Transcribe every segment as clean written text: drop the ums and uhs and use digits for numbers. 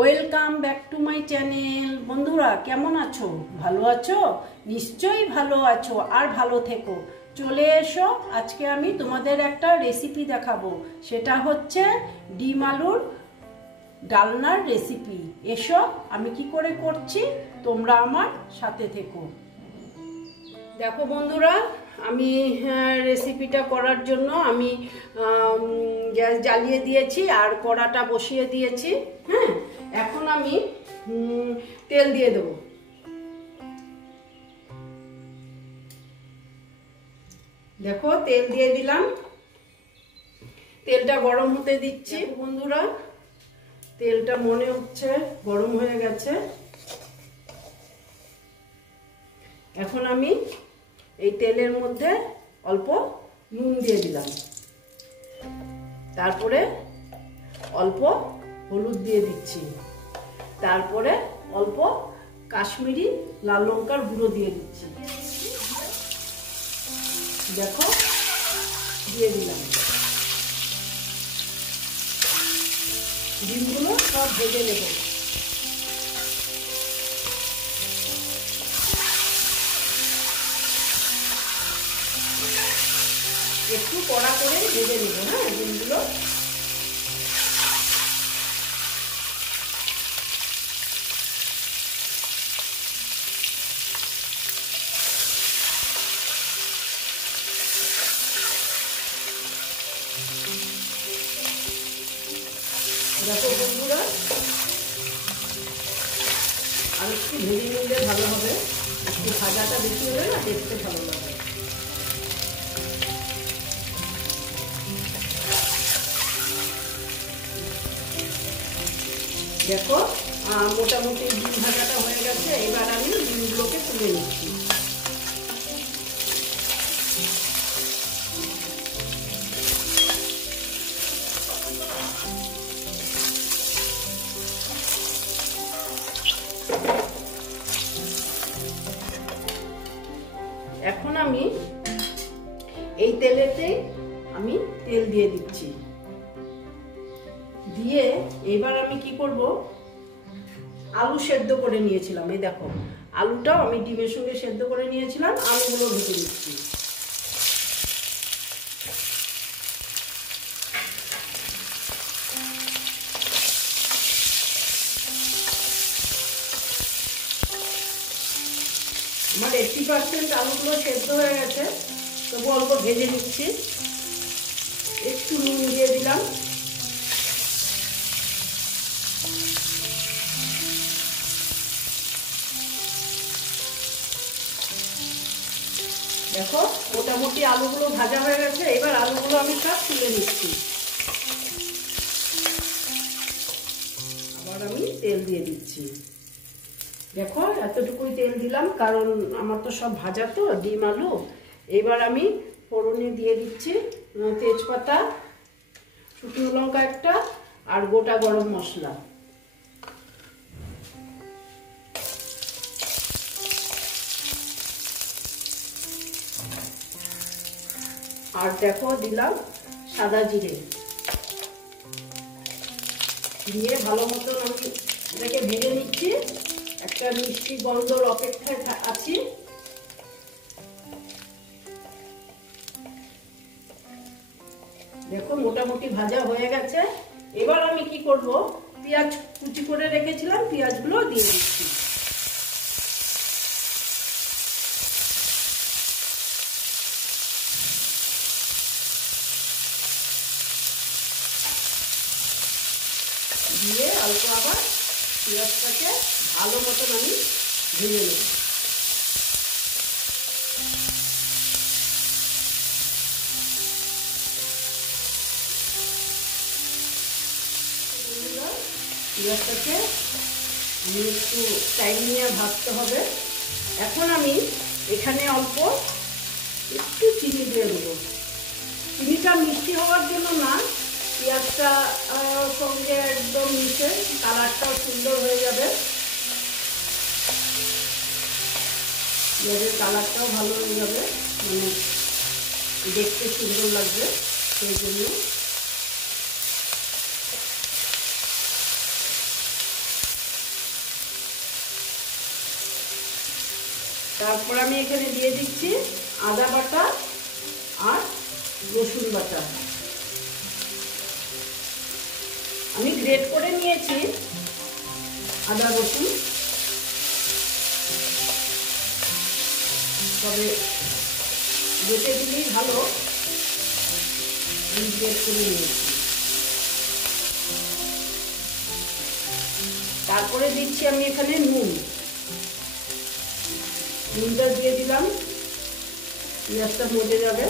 Welcome back to my channel. বন্ধুরা কেমন আছো? ভালো আছো? নিশ্চয়ই ভালো আছো, আর ভালো থেকো। চলে এসো, আজকে আমি তোমাদের একটা রেসিপি দেখাবো। সেটা হচ্ছে ডিম আলুর ডালনার রেসিপি। এসো, আমি কি করে করছি তোমরা আমার সাথে থেকো। দেখো বন্ধুরা, আমি রেসিপিটা করার জন্য আমি গ্যাস জ্বালিয়ে দিয়েছি আর কড়াটা বসিয়ে দিয়েছি। হ্যাঁ, এখন আমি তেল দিয়ে দেবো। দেখো, তেল দিয়ে দিলাম। তেলটা গরম হতে দিচ্ছি। বন্ধুরা, তেলটা মনে হচ্ছে গরম হয়ে গেছে। এখন আমি এই তেলের মধ্যে অল্প নুন দিয়ে দিলাম, তারপরে অল্প হলুদ দিয়ে দিচ্ছি, তারপরে অল্প কাশ্মীরি লাল লঙ্কার গুঁড়ো দিয়ে দিচ্ছি। দেখো, দিয়ে দিলাম। ডিমগুলো সব ভেজে নেব। একটু কড়া করে ভেজে নেব। হ্যাঁ, ডিমগুলো দেখো বন্ধুরা, আর একটু ভেজে নিলে ভালো হবে। একটু ভাজাটা বেশি হলে না দেখতে ভালো লাগে। দেখো, মোটামুটি ডিম ভাজাটা হয়ে গেছে। এবার আমি ডিমগুলোকে তুলে নিচ্ছি। এখন আমি এই তেলেতে আমি তেল দিয়ে দিচ্ছি। দিয়ে এবার আমি কি করব, আলু সেদ্ধ করে নিয়েছিলাম। এই দেখো, আলুটাও আমি ডিমের সঙ্গে সেদ্ধ করে নিয়েছিলাম। আলুগুলো ভেজে নিচ্ছি। আমার 80% আলুগুলো সেদ্ধ হয়ে গেছে, তবু অল্প ভেজে নিচ্ছি। একটু নুন দিয়ে দিলাম। দেখো, মোটামুটি আলুগুলো ভাজা হয়ে গেছে। এবার আলুগুলো আমি সব তুলে নিচ্ছি। আবার আমি তেল দিয়ে দিচ্ছি। দেখো, এতটুকুই তেল দিলাম, কারণ আমার তো সব ভাজা তো ডিম আলু। এবার আমি ফোড়নে দিয়ে দিচ্ছি তেজপাতা, শুকনো লঙ্কা একটা, আর গোটা গরম মশলা। আর দেখো, দিলাম সাদা জিরে। দিয়ে ভালো মতন আমি এটাকে ভেজে নিচ্ছি। একটা মিষ্টি গন্ধর অপেক্ষায় আছি। দেখো, মোটামুটি ভাজা হয়ে গেছে। এবার আমি কি করব, পেঁয়াজ কুচি করে রেখেছিলাম, পেঁয়াজগুলো দিয়ে দিচ্ছি। দিয়ে অল্প আবার পেঁয়াজটাকে ভালো মতন আমি ভেজে নেব। পেঁয়াজটাকে একটু টাইম নিয়ে ভাজতে হবে। এখন আমি এখানে অল্প একটু চিনি দিয়ে দেবো। চিনিটা মিষ্টি হওয়ার জন্য না, পেঁয়াজটা সঙ্গে একদম মিশে কালারটাও সুন্দর হয়ে যাবে। পেঁয়াজের কালারটাও ভালো হয়ে যাবে, মানে দেখতে সুন্দর লাগবে। সেই জন্য তারপর আমি এখানে দিয়ে দিচ্ছি আদা বাটা আর রসুন বাটা। আমি গ্রেট করে নিয়েছি আদা রসুন, তবে বেটে দিলেই ভালো। আমি গ্রেট করে নিয়েছি। তারপরে দিচ্ছি আমি এখানে নুনটা দিয়ে দিলাম, পেঁয়াজটা মজে যাবে।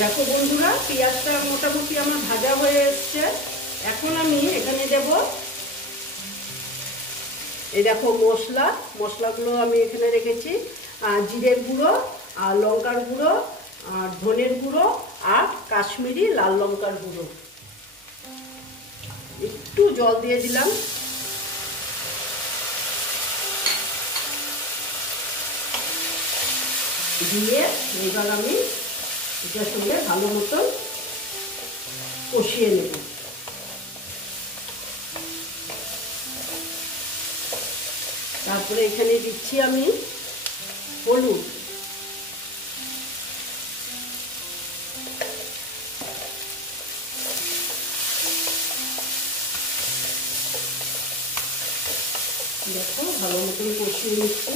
দেখো বন্ধুরা, পেঁয়াজটা মোটামুটি আমার ভাজা হয়ে এসছে। এখন আমি এখানে দেব, এই দেখো মশলাগুলো আমি এখানে রেখেছি। জিরের গুঁড়ো আর লঙ্কার গুঁড়ো আর ধনের গুঁড়ো আর কাশ্মীরি লাল লঙ্কার গুঁড়ো। একটু জল দিয়ে দিলাম। দিয়ে এবার আমি এটার সঙ্গে ভালো মতন কষিয়ে নেব। তারপরে এখানে দিচ্ছি আমি হলুদ, দেখো ভালো মতন কষিয়ে নিচ্ছি।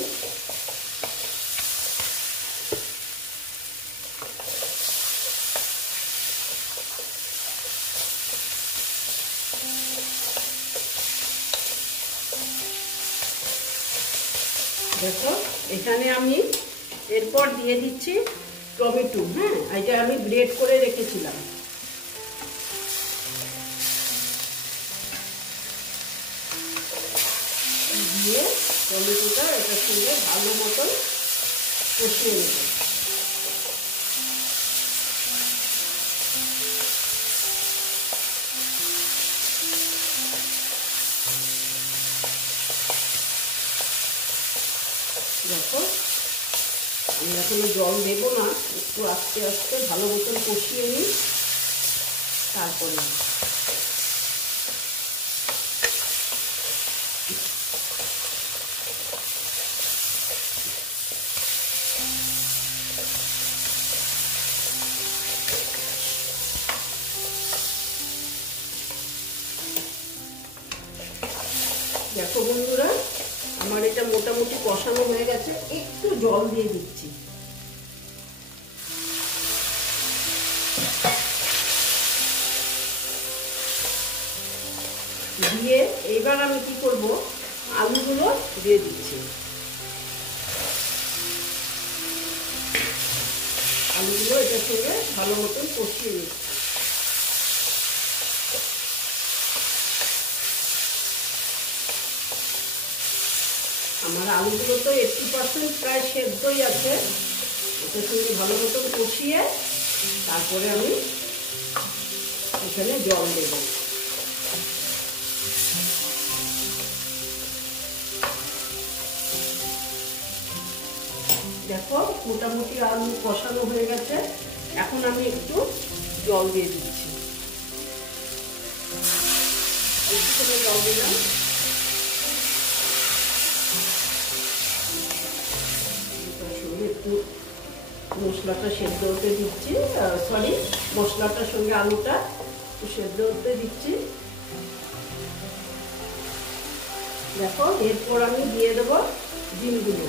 দেখো এখানে আমি এরপর দিয়ে দিচ্ছি টমেটো। হ্যাঁ, এটা আমি গ্রেট করে রেখেছিলাম। দিয়ে টমেটোটা এটার সঙ্গে ভালো মতন কষিয়ে নেব। দেখো আমি এখনো জল দেবো না, একটু আস্তে আস্তে ভালো মতন কষিয়ে নিই। তারপরে দেখো বন্ধুরা, আমার এটা মোটামুটি কষানো হয়ে গেছে। একটু জল দিয়ে দিচ্ছি। দিয়ে এবার আমি কি করব, আলুগুলো দিয়ে দিচ্ছি। আলুগুলো এটার সঙ্গে ভালো মতন কষিয়ে নিচ্ছি। আমার আলুগুলো তো 80% প্রায় সেদ্ধই আছে। এটার সঙ্গে ভালো মতন কষিয়ে তারপরে আমি এখানে জল দেব। দেখো মোটামুটি আলু কষানো হয়ে গেছে। এখন আমি একটু জল দিয়ে দিচ্ছি। একটু করে জল দিলাম। একটু মশলাটা সেদ্ধ হতে দিচ্ছি, মশলাটার সঙ্গে আলুটা একটু সেদ্ধ হতে দিচ্ছি। দেখো এরপর আমি দিয়ে দেবো ডিমগুলো।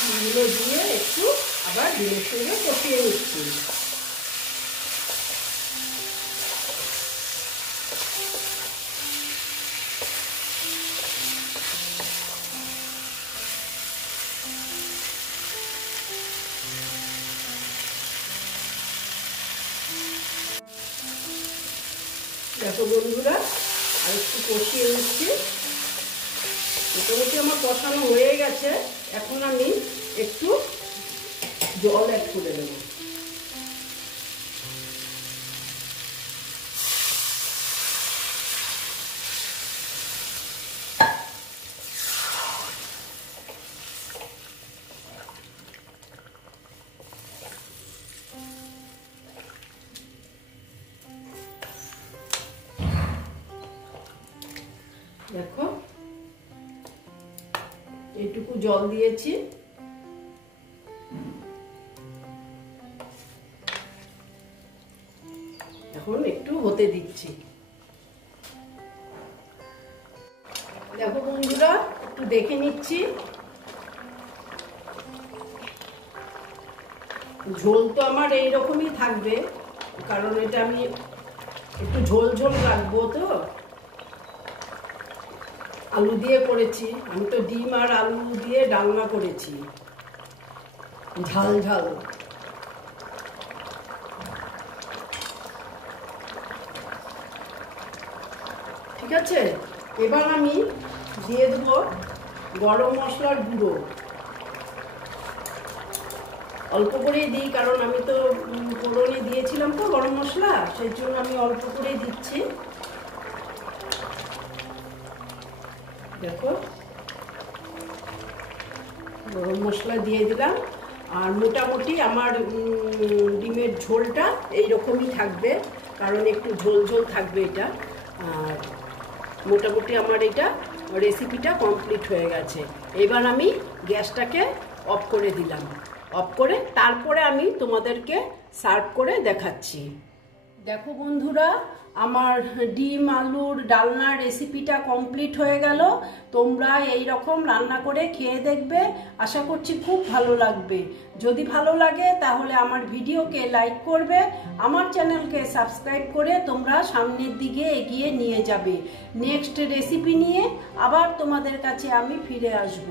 ডিমগুলো দিয়ে একটু আবার ডিমের সঙ্গে কষিয়ে নিচ্ছি। দেখো বন্ধুরা, আর একটু কষিয়ে নিচ্ছি। মোটামুটি আমার কষানো হয়ে গেছে। এখন আমি একটু জল অ্যাড করে দেবো। জল দিয়েছি। এখন একটু হতে দিচ্ছি। দেখো বন্ধুরা, একটু দেখে নিচ্ছি। ঝোল তো আমার এইরকমই থাকবে, কারণ এটা আমি একটু ঝোল ঝোল রাখবো। তো আলু দিয়ে করেছি, আমি তো ডিম আর আলু দিয়ে ডালনা করেছি, ঝাল ঝাল। ঠিক আছে, এবার আমি দিয়ে দেবো গরম মশলার গুঁড়ো। অল্প করেই দিই, কারণ আমি তো ফোড়নে দিয়েছিলাম তো গরম মশলা, সেই জন্য আমি অল্প করেই দিচ্ছি। দেখো, গরম মশলা দিয়ে দিলাম। আর মোটামুটি আমার ডিমের ঝোলটা এইরকমই থাকবে, কারণ একটু ঝোল ঝোল থাকবে এটা। আর মোটামুটি আমার এটা রেসিপিটা কমপ্লিট হয়ে গেছে। এবার আমি গ্যাসটাকে অফ করে দিলাম। অফ করে তারপরে আমি তোমাদেরকে সার্ভ করে দেখাচ্ছি। দেখো বন্ধুরা, আমার ডিম আলুর ডালনার রেসিপিটা কমপ্লিট হয়ে গেল। তোমরা এই রকম রান্না করে খেয়ে দেখবে, আশা করছি খুব ভালো লাগবে। যদি ভালো লাগে তাহলে আমার ভিডিওকে লাইক করবে, আমার চ্যানেলকে সাবস্ক্রাইব করে তোমরা সামনের দিকে এগিয়ে নিয়ে যাবে। নেক্সট রেসিপি নিয়ে আবার তোমাদের কাছে আমি ফিরে আসব।